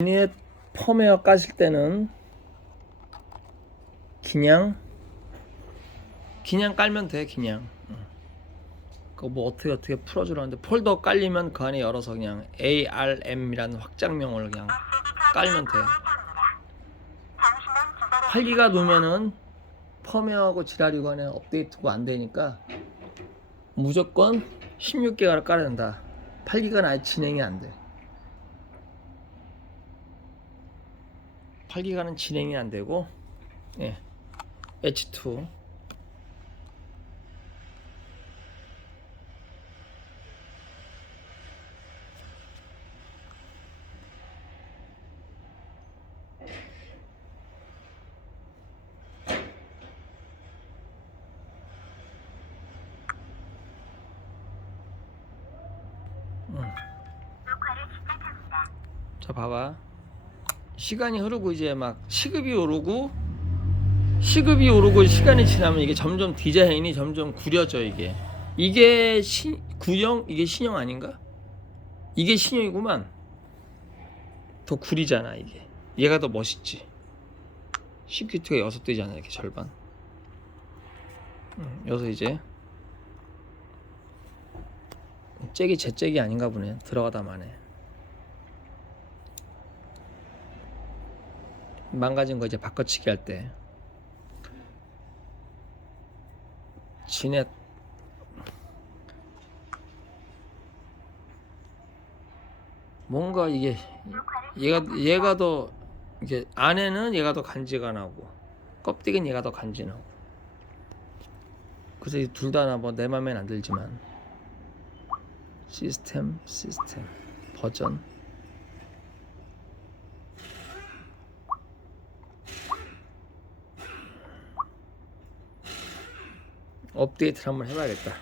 미니에 펌웨어 까실 때는 그냥 그냥 깔면 돼 그냥. 그거 뭐 어떻게 어떻게 풀어주라는데 폴더 깔리면 그 안에 열어서 그냥 ARM이라는 확장명을 그냥 깔면 돼. 8기가 놓으면은 펌웨어하고 지랄이고 안에 업데이트가 안 되니까 무조건 16기가를 깔아야 된다. 8기가는 아예 진행이 안돼 8기가는 진행이 안 되고 예. H2 자 봐봐 시간이 흐르고 이제 막 시급이 오르고 시급이 오르고 시간이 지나면 이게 점점 디자인이 점점 구려져 이게. 이게 시, 구형? 이게 신형 아닌가? 이게 신형이구만. 더 구리잖아 이게. 얘가 더 멋있지. 시큐티가 여섯 대잖아 이렇게 절반. 음, 여기서 이제 잭이 제 잭이 아닌가 보네. 들어가다 마네 망가진 거 이제 바꿔치기 할 때 지네 뭔가 이게 얘가 얘가 더 이게 안에는 얘가 더 간지가 나고 껍데기는 얘가 더 간지 나고. 그래서 둘다뭐내 맘엔 안 들지만 시스템 시스템 버전 업데이트를 한번 해봐야겠다.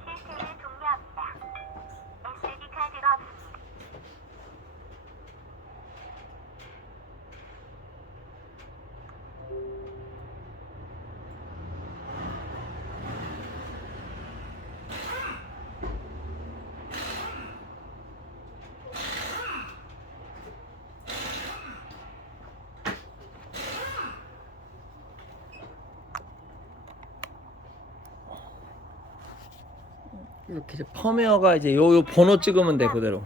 시스템을 종료합니다. SD 카드가 없습니다. 이렇게 이제 펌웨어가 이제 요, 요 번호 찍으면 돼 그대로.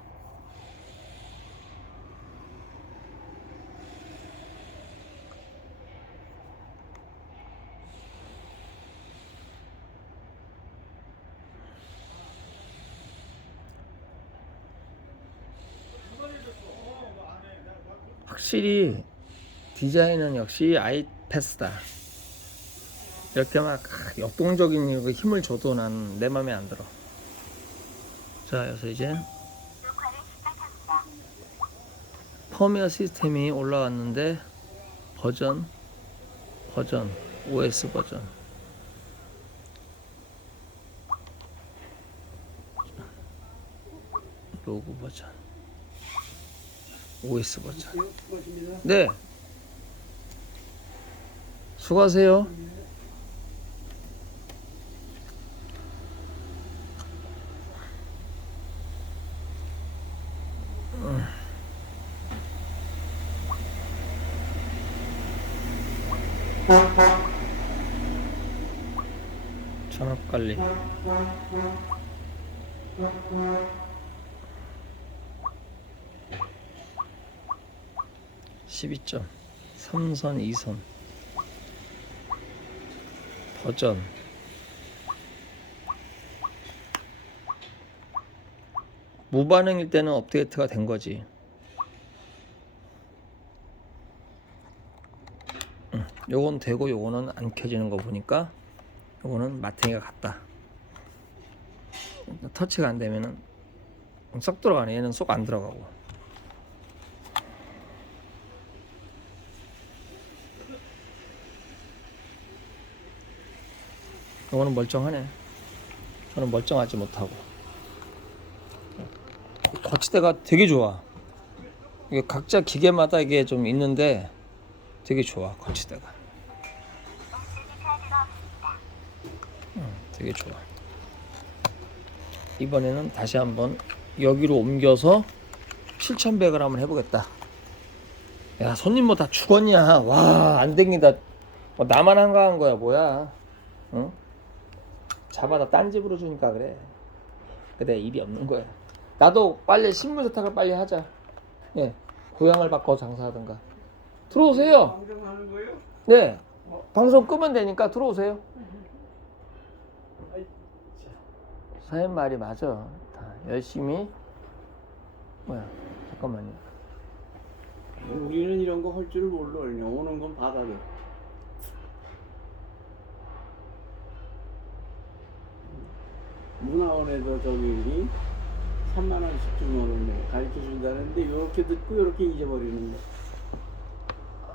확실히 디자인은 역시 아이패스다. 이렇게 막 역동적인 이거 힘을 줘도 난 내 맘에 안 들어. 자, 그래서 이제. 펌웨어 시스템이 올라왔는데 버전 버전 OS 버전. 로고 버전 OS 버전. 네. 수고하세요 전압 관리. 십이 점. 삼선 이선. 버전. 무반응일 때는 업데이트가 된 거지. 요건 되고 요거는 안 켜지는 거 보니까 요거는 마탱이가 같다. 터치가 안 되면은 쏙 들어가네. 얘는 쏙 안 들어가고. 요거는 멀쩡하네. 저는 멀쩡하지 못하고. 거치대가 되게 좋아. 이게 각자 기계마다 이게 좀 있는데 되게 좋아 거치대가. 되게 좋아. 이번에는 다시 한번 여기로 옮겨서 7,100을 한번 해보겠다. 야 손님 뭐 다 죽었냐? 와 안 댕긴다. 뭐 나만 한가한 거야 뭐야? 응? 잡아다 딴 집으로 주니까 그래. 그래 일이 없는 거야. 나도 빨리 신문 세탁을 빨리 하자. 예, 고향을 바꿔 장사하든가. 들어오세요. 방송하는 거예요? 네, 방송 끄면 되니까 들어오세요. 사연 말이 맞아. 다 열심히. 뭐야? 잠깐만요. 우리는 이런 거 할줄 몰라. 그냥 오는 건 받아줘. 문화원에서 저기 3만 원씩 주면 가르쳐 준다는데 이렇게 듣고 이렇게 잊어버리는 거.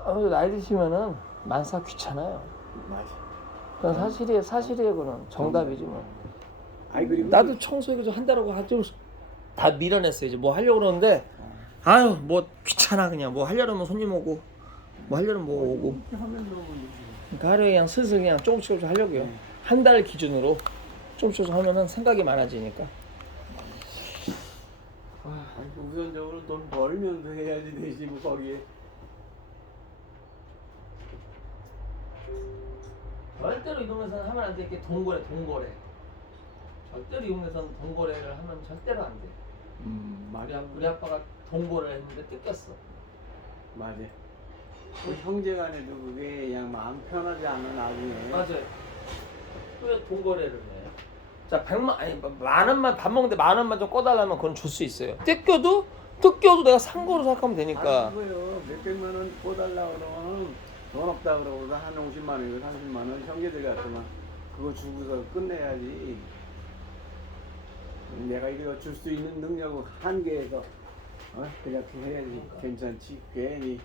아, 나이 드시면은 만사 귀찮아요. 맞아. 그건 사실이에요. 사실이에요. 그건 정답이지 뭐. 아이 그리고 나도 청소해서 한다라고 하죠. 다 밀어냈어요. 이제 뭐 하려고 그러는데 아유 뭐 귀찮아 그냥 뭐 하려면 손님 오고 뭐 하려면 뭐 오고 그러니까 하루에 그냥 슬슬 그냥 조금씩 조금씩 하려고요. 한달 기준으로 조금씩 조금씩 하면은 생각이 많아지니까. 아, 우선적으로 돈 벌면서 해야지 되지 뭐 거기에. 절대로 이동해서는 하면 안 돼. 이게 동거래, 동거래. 절대로 이용해서는 동거래를 하면 절대로 안 돼. 음 우리, 아- 우리 아빠가 동거래를 했는데 뜯겼어. 맞아. 그 형제 간에도 그게 그냥 마음 편하지 않은 나중에. 맞아요. 왜 동거래를 해? 자, 백만 아니 뭐, 만 원만 밥 먹는데 만 원만 좀 꺼달라면 그건 줄 수 있어요. 뜯겨도 뜯겨도 내가 산 거로 생각하면 되니까. 아니고요. 몇백만 원 꿔달라 그러면 돈 없다 그러고서 한 50만 원이고 30만 원 형제들 같으면 그거 주고서 끝내야지. 내가 이거 줄수 있는 능력 한계에서 어? 그렇게 해야지. 괜찮지? 괜히.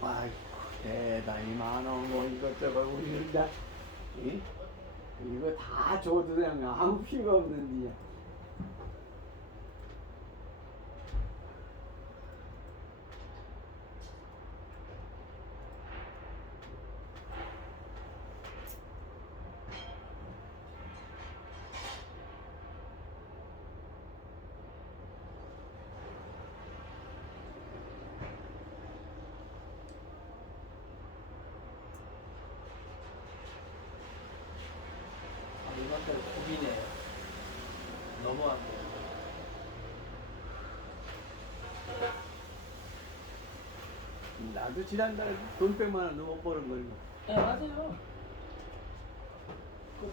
아이고 대단히 많어 뭐 이것저것 우리는 다. 이? 이거 다 줘도 그냥 아무 필요 없는데 아, 이만큼 고비네. 너무한데. 나도 지난달에 돈 백만 원못 버는 거니 네 맞아요. 그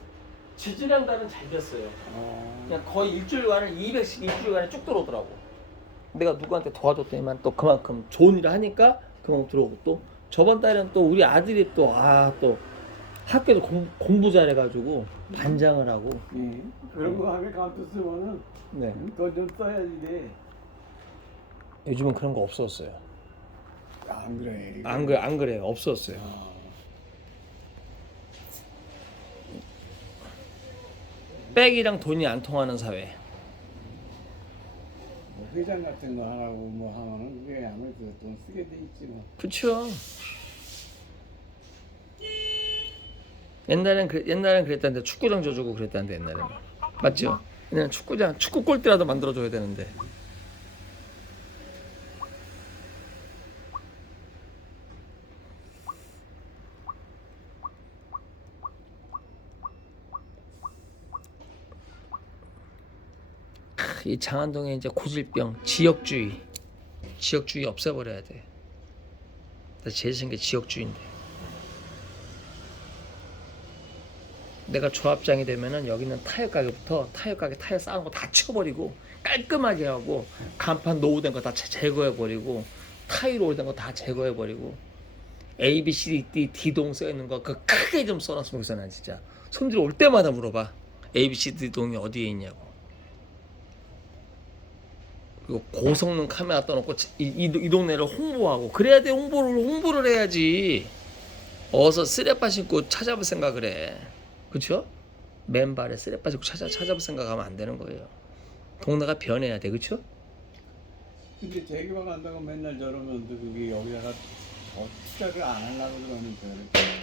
지지랑 달은 잘 됐어요. 어. 그냥 거의 일주일간을 200씩 일주일간에 쭉 들어오더라고. 내가 누구한테 도와줬더니만 또 그만큼 좋은 일을 하니까 그만큼 들어오고 또 저번 달에는 또 우리 아들이 또 아 또 학교에서 공, 공부 잘해가지고 반장을 하고 예. 그런 거 하면 감투 쓰면은 네 돈좀 써야지 돼. 요즘은 그런 거 없었어요. 안 그래. 안 그래 안 그래요 없었어요. 어. 백이랑 돈이 안 통하는 사회. 뭐 회장 같은 거 하라고 뭐 하면은 그게 아무래도 돈 쓰게 돼 있지 뭐. 그쵸. 옛날엔 그 옛날엔 그랬다는데 축구장 줘주고 그랬다는데 옛날에는 맞죠? 옛날엔 축구장 축구 골대라도 만들어줘야 되는데 크, 이 장안동에 이제 고질병 지역주의 지역주의 없애버려야 돼. 나 제일 싫은 게 지역주의인데. 내가 조합장이 되면은 여기는 타일 가게부터 타일 가게 타일 쌓은 거 다 치워버리고 깔끔하게 하고 간판 노후된 거 다 제거해버리고 타일 오래된 거 다 제거해버리고 A, B, C, D, D, D동 써 있는 거 그 크게 좀 써놨으면 좋겠어 난 진짜. 손들 올 때마다 물어봐. A, B, C, D 동이 어디에 있냐고. 그리고 고성능 카메라 떠놓고 이, 이, 이 동네를 홍보하고. 그래야 돼 홍보를 홍보를 해야지. 어서 쓰레빠 신고 찾아볼 생각을 해 그쵸? 맨발에 쓰레빠 신고 찾아, 찾아볼 생각하면 안 되는 거예요 동네가 변해야 돼 그쵸? 근데 재개발 한다고 맨날 저러면 또 그게 여기다가 어, 투자를 안 하려고 그러니까